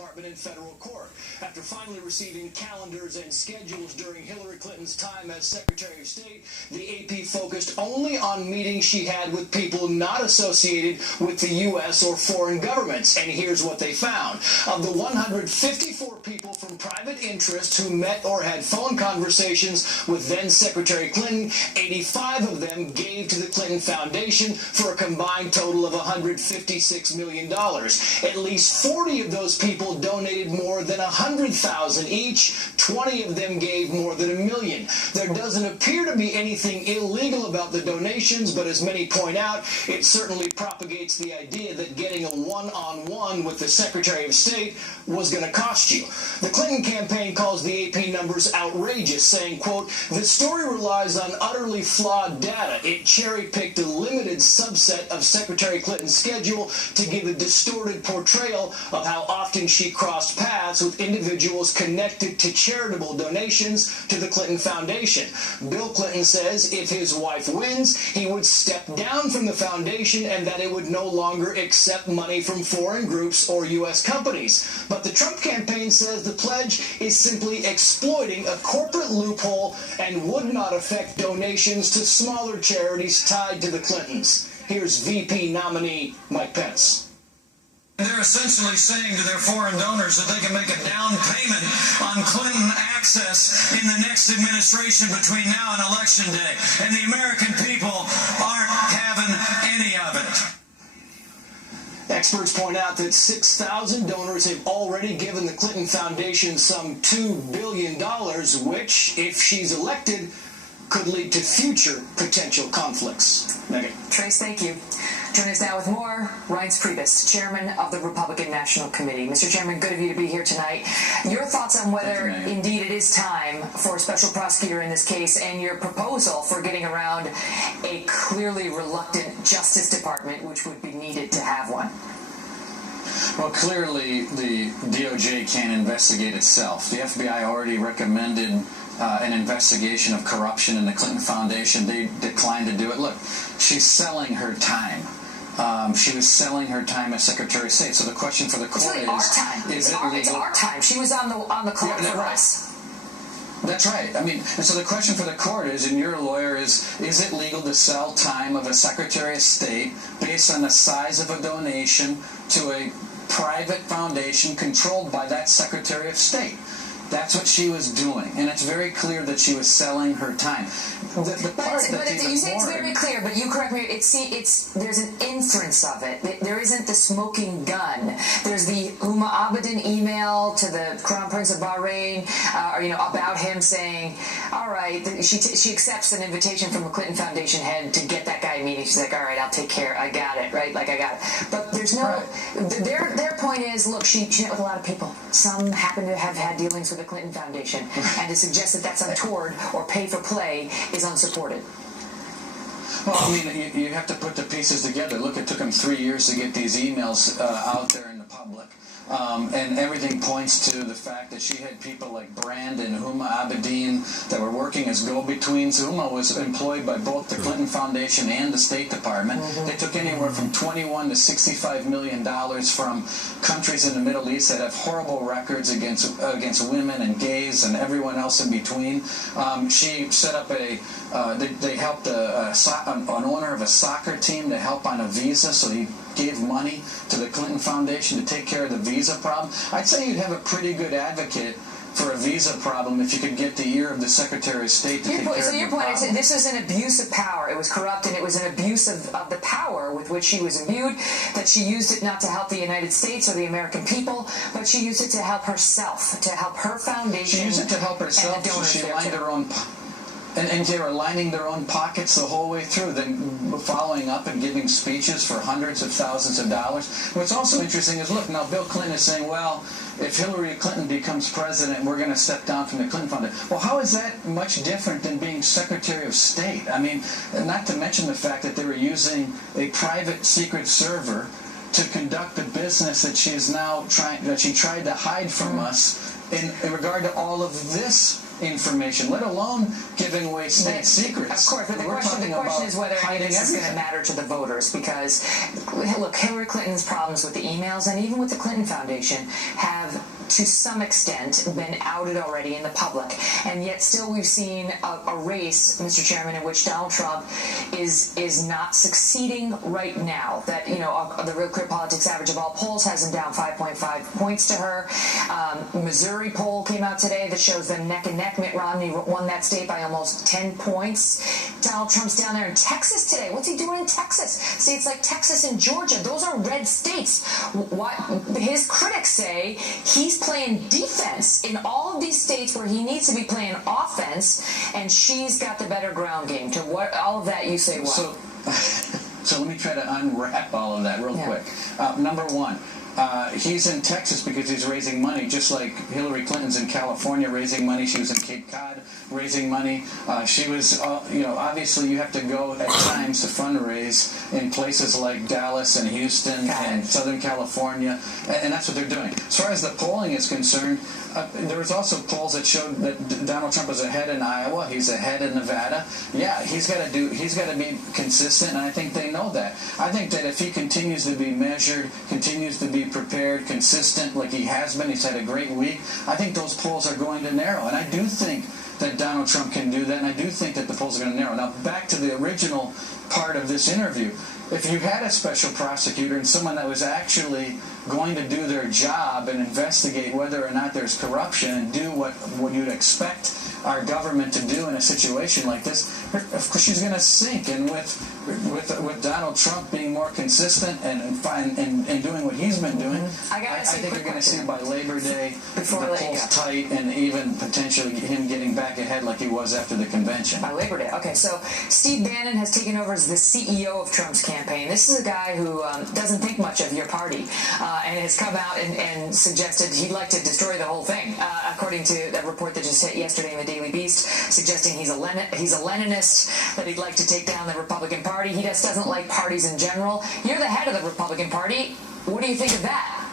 Department in federal court. After finally receiving calendars and schedules during Hillary Clinton's time as Secretary of State, the AP focused only on meetings she had with people not associated with the U.S. or foreign governments. And here's what they found. Of the 154 people from private interests who met or had phone conversations with then Secretary Clinton, 85 of them gave to the Clinton Foundation for a combined total of $156 million. At least 40 of those people donated more than $100,000 each. 20 of them gave more than $1 million. There doesn't appear to be anything illegal about the donations, but as many point out, it certainly propagates the idea that getting a one-on-one with the Secretary of State was going to cost you. The Clinton campaign calls the AP numbers outrageous, saying, quote, "The story relies on utterly flawed data. It cherry-picked a limited subset of Secretary Clinton's schedule to give a distorted portrayal of how often she crossed paths with individuals connected to charitable donations to the Clinton Foundation." Bill Clinton says if his wife wins, he would step down from the foundation and that it would no longer accept money from foreign groups or U.S. companies. But the Trump campaign says the pledge is simply exploiting a corporate loophole and would not affect donations to smaller charities tied to the Clintons. Here's VP nominee Mike Pence. They're essentially saying to their foreign donors that they can make a down payment on Clinton access in the next administration between now and Election Day. And the American people aren't having any of it. Experts point out that 6,000 donors have already given the Clinton Foundation some $2 billion, which, if she's elected, could lead to future potential conflicts. Megan. Trace, thank you. Joining us now with more, Reince Priebus, Chairman of the Republican National Committee. Mr. Chairman, good of you to be here tonight. Your thoughts on whether indeed it is time for a special prosecutor in this case and your proposal for getting around a clearly reluctant Justice Department, which would be needed to have one. Well, clearly the DOJ can't investigate itself. The FBI already recommended an investigation of corruption in the Clinton Foundation. They declined to do it. Look, she's selling her time. She was selling her time as Secretary of State. So the question for the court it's really our time. It's our time. She was on the clock for us. That's right. I mean, and so the question for the court is, and you're a lawyer, is it legal to sell time of a Secretary of State based on the size of a donation to a private foundation controlled by that Secretary of State? That's what she was doing, and it's very clear that she was selling her time. You say it's very clear, but you correct me. There's an inference of it. There isn't the smoking gun. There's the Huma Abedin email to the Crown Prince of Bahrain, about him saying, "All right." She accepts an invitation from a Clinton Foundation head to get that guy a meeting. She's like, "All right, I'll take care. I got it." Right? Like I got it. But there's no. Right. Their point is, look, she met with a lot of people. Some happen to have had dealings with the Clinton Foundation, and to suggest that that's untoward or pay for play is unsupported. Well, I mean, you have to put the pieces together. Look, it took them 3 years to get these emails out there in the public. And everything points to the fact that she had people like Brand and Huma Abedin that were working as go-betweens. Huma was employed by both the Clinton Foundation and the State Department. They took anywhere from $21 to $65 million from countries in the Middle East that have horrible records against women and gays and everyone else in between. She set up they helped an owner of a soccer team to help on a visa, so he gave money to the Clinton Foundation to take care of the visa problem. I'd say you'd have a pretty good advocate for a visa problem if you could get the ear of the Secretary of State to take care of the problem. So your point is that this was an abuse of power. It was corrupt, and it was an abuse of the power with which she was imbued, that she used it not to help the United States or the American people, but she used it to help herself, to help her foundation. She used it to help herself, so she lined her own... And they were lining their own pockets the whole way through, then following up and giving speeches for hundreds of thousands of dollars. What's also interesting is, look, now Bill Clinton is saying, well, if Hillary Clinton becomes president, we're going to step down from the Clinton Foundation. Well, how is that much different than being Secretary of State? I mean, not to mention the fact that they were using a private secret server to conduct the business that she is now that she tried to hide from us in regard to all of this information, let alone giving away state secrets. Of course, but the question is whether this is going to matter to the voters, because, look, Hillary Clinton's problems with the emails and even with the Clinton Foundation have, to some extent, been outed already in the public. And yet still we've seen a race, Mr. Chairman, in which Donald Trump is not succeeding right now. That, you know, the Real Clear Politics average of all polls has him down 5.5 points to her. Missouri poll came out today that shows them neck and neck. Mitt Romney won that state by almost 10 points. Donald Trump's down there in Texas today. What's he doing in Texas? States like Texas and Georgia, those are red states. What his critics say, he's playing defense in all of these states where he needs to be playing offense, and she's got the better ground game. To what all of that, you say what? So let me try to unwrap all of that real quick. Number one, he's in Texas because he's raising money, just like Hillary Clinton's in California raising money. She was in Cape Cod raising money. She was, you know, obviously you have to go at times to fundraise in places like Dallas and Houston and Southern California, and that's what they're doing. As far as the polling is concerned, there was also polls that showed that Donald Trump was ahead in Iowa. He's ahead in Nevada. Yeah, he's got to be consistent, and I think they know that. I think that if he continues to be measured, continues to be prepared, consistent like he has been, he's had a great week, I think those polls are going to narrow. And I do think that Donald Trump can do that, and I do think that the polls are going to narrow. Now, back to the original part of this interview. If you had a special prosecutor and someone that was actually going to do their job and investigate whether or not there's corruption and do what you'd expect our government to do in a situation like this, of course she's going to sink. And with Donald Trump being more consistent and doing what he's been doing, I think you're going to see by Labor Day the polls tight and even potentially him getting back ahead like he was after the convention. By Labor Day. Okay, so Steve Bannon has taken over as the CEO of Trump's campaign. This is a guy who doesn't think much of your party and has come out and suggested he'd like to destroy the whole thing, according to a report that just hit yesterday in the Daily Beast, suggesting he's a Leninist, that he'd like to take down the Republican Party. He just doesn't like parties in general. You're the head of the Republican Party. What do you think of that?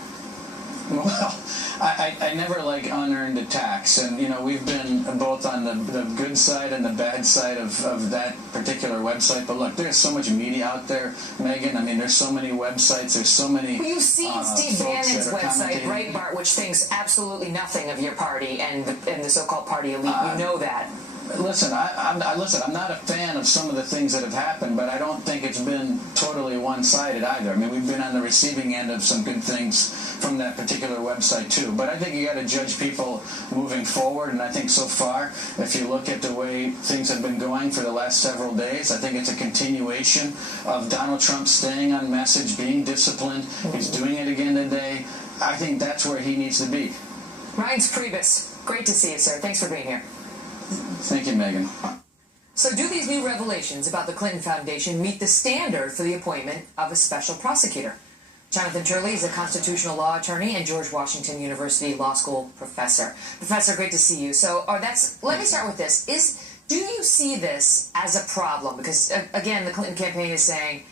Well, I never like unearned attacks, and you know we've been both on the good side and the bad side of that particular website. But look, there's so much media out there, Megan. I mean, there's so many websites. There's so many. Well, you've seen Steve Bannon's website, Breitbart, which thinks absolutely nothing of your party and the so-called party elite. You know that. Listen, I'm not a fan of some of the things that have happened, but I don't think it's been totally one-sided either. I mean, we've been on the receiving end of some good things from that particular website too. But I think you got to judge people moving forward, and I think so far, if you look at the way things have been going for the last several days, I think it's a continuation of Donald Trump staying on message, being disciplined. He's doing it again today. I think that's where he needs to be. Reince Priebus, great to see you, sir. Thanks for being here. Thank you, Megan. So do these new revelations about the Clinton Foundation meet the standard for the appointment of a special prosecutor? Jonathan Turley is a constitutional law attorney and George Washington University Law School professor. Professor, great to see you. So let me start with this. Do you see this as a problem? Because, again, the Clinton campaign is saying,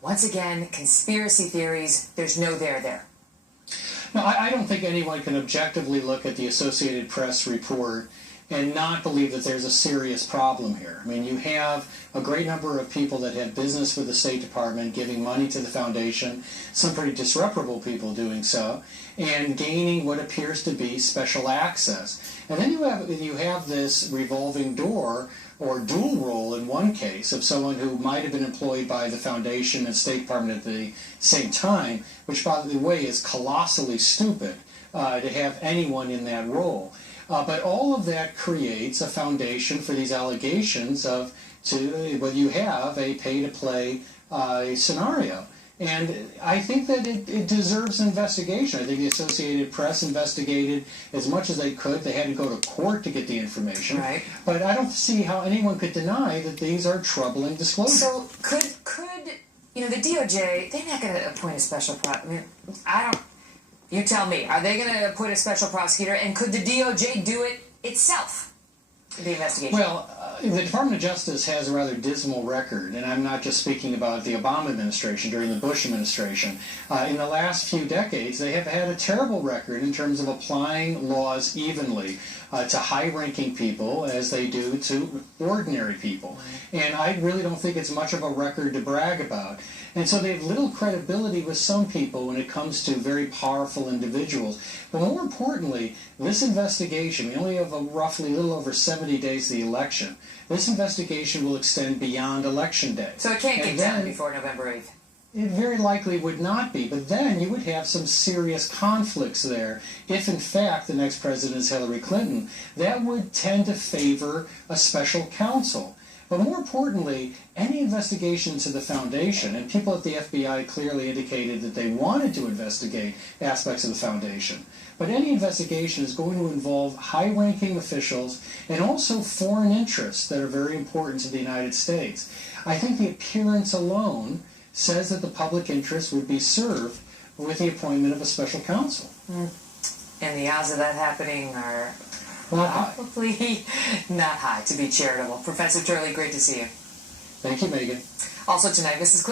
once again, conspiracy theories, there's no there. No, I don't think anyone can objectively look at the Associated Press report and not believe that there's a serious problem here. I mean, you have a great number of people that have business with the State Department giving money to the foundation, some pretty disreputable people doing so, and gaining what appears to be special access. And then you have this revolving door or dual role in one case of someone who might have been employed by the foundation and State Department at the same time, which, by the way, is colossally stupid to have anyone in that role. But all of that creates a foundation for these allegations whether you have a pay-to-play scenario. And I think that it deserves investigation. I think the Associated Press investigated as much as they could. They had to go to court to get the information. Right. But I don't see how anyone could deny that these are troubling disclosures. So could the DOJ, they're not going to appoint a special prosecutor. You tell me, are they going to put a special prosecutor, and could the DOJ do it itself, the investigation? Well, The Department of Justice has a rather dismal record, and I'm not just speaking about the Obama administration, during the Bush administration. In the last few decades, they have had a terrible record in terms of applying laws evenly to high-ranking people as they do to ordinary people. And I really don't think it's much of a record to brag about. And so they have little credibility with some people when it comes to very powerful individuals. But more importantly, this investigation, we only have roughly a little over 70 days to the election. This investigation will extend beyond Election Day. So it can't get done before November 8th. It very likely would not be, but then you would have some serious conflicts there. If in fact the next president is Hillary Clinton, that would tend to favor a special counsel. But more importantly, any investigation into the foundation, and people at the FBI clearly indicated that they wanted to investigate aspects of the foundation, but any investigation is going to involve high-ranking officials and also foreign interests that are very important to the United States. I think the appearance alone says that the public interest would be served with the appointment of a special counsel. And the odds of that happening are not high. Hopefully not high, to be charitable. Professor Turley, great to see you. Thank you, Megan. Also tonight, Mrs.